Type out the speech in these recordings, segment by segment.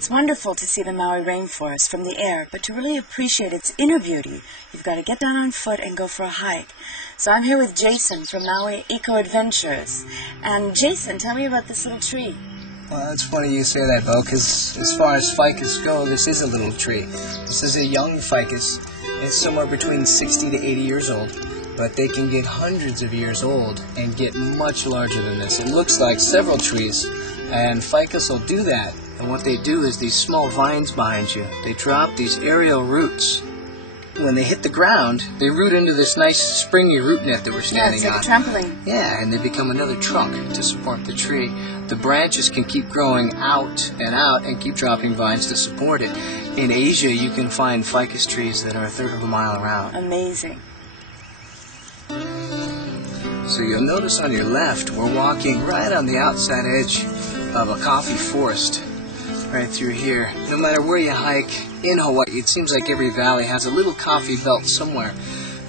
It's wonderful to see the Maui rainforest from the air, but to really appreciate its inner beauty, you've got to get down on foot and go for a hike. So I'm here with Jason from Maui Eco Adventures. And Jason, tell me about this little tree. Well, it's funny you say that, Bo, because as far as ficus go, this is a little tree. This is a young ficus. It's somewhere between 60 to 80 years old, but they can get hundreds of years old and get much larger than this. It looks like several trees, and ficus will do that. And what they do is these small vines behind you, they drop these aerial roots. When they hit the ground, they root into this nice springy root net that we're standing on. It's like a trampoline. Yeah, and they become another trunk to support the tree. The branches can keep growing out and keep dropping vines to support it. In Asia, you can find ficus trees that are a third of a mile around. Amazing. So you'll notice on your left, we're walking right on the outside edge of a coffee forest. Right through here. No matter where you hike in Hawaii, it seems like every valley has a little coffee belt somewhere.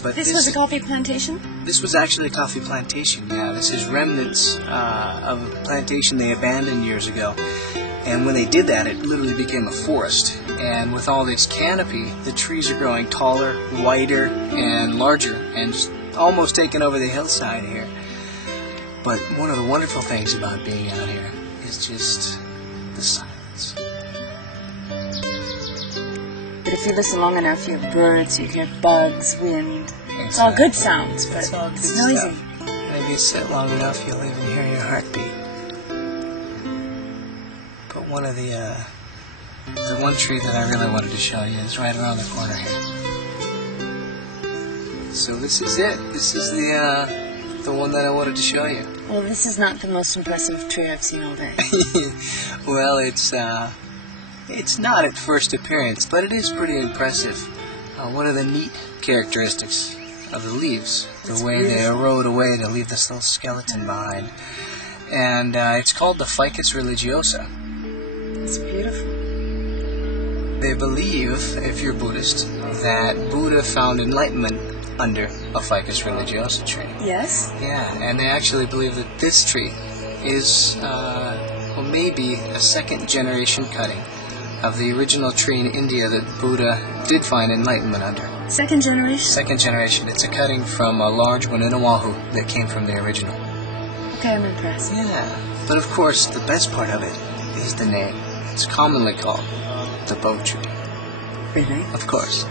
But This was a coffee plantation? This was actually a coffee plantation, yeah. This is remnants of a plantation they abandoned years ago. And when they did that, it literally became a forest. And with all this canopy, the trees are growing taller, wider, and larger, and just almost taking over the hillside here. But one of the wonderful things about being out here is just the silence. But if you listen long enough, you hear birds, you hear bugs, wind. It's all good sounds, but It's all good it's noisy. stuff. And if you sit long enough, you'll even hear your heartbeat. But one of the one tree that I really wanted to show you is right around the corner here. So this is it. This is the one that I wanted to show you. Well, this is not the most impressive tree I've seen all day. Well, it's not at first appearance, but it is pretty impressive. One of the neat characteristics of the leaves, the way they erode away to leave this little skeleton behind. And it's called the Ficus religiosa. It's beautiful. They believe, if you're Buddhist, that Buddha found enlightenment under a Ficus religiosa tree. Yes? Yeah, and they actually believe that this tree is, maybe a second generation cutting of the original tree in India that Buddha did find enlightenment under. Second generation? Second generation. It's a cutting from a large one in Oahu that came from the original. Okay, I'm impressed. Yeah, but of course the best part of it is the name. It's commonly called the Bo tree. Really? Of course.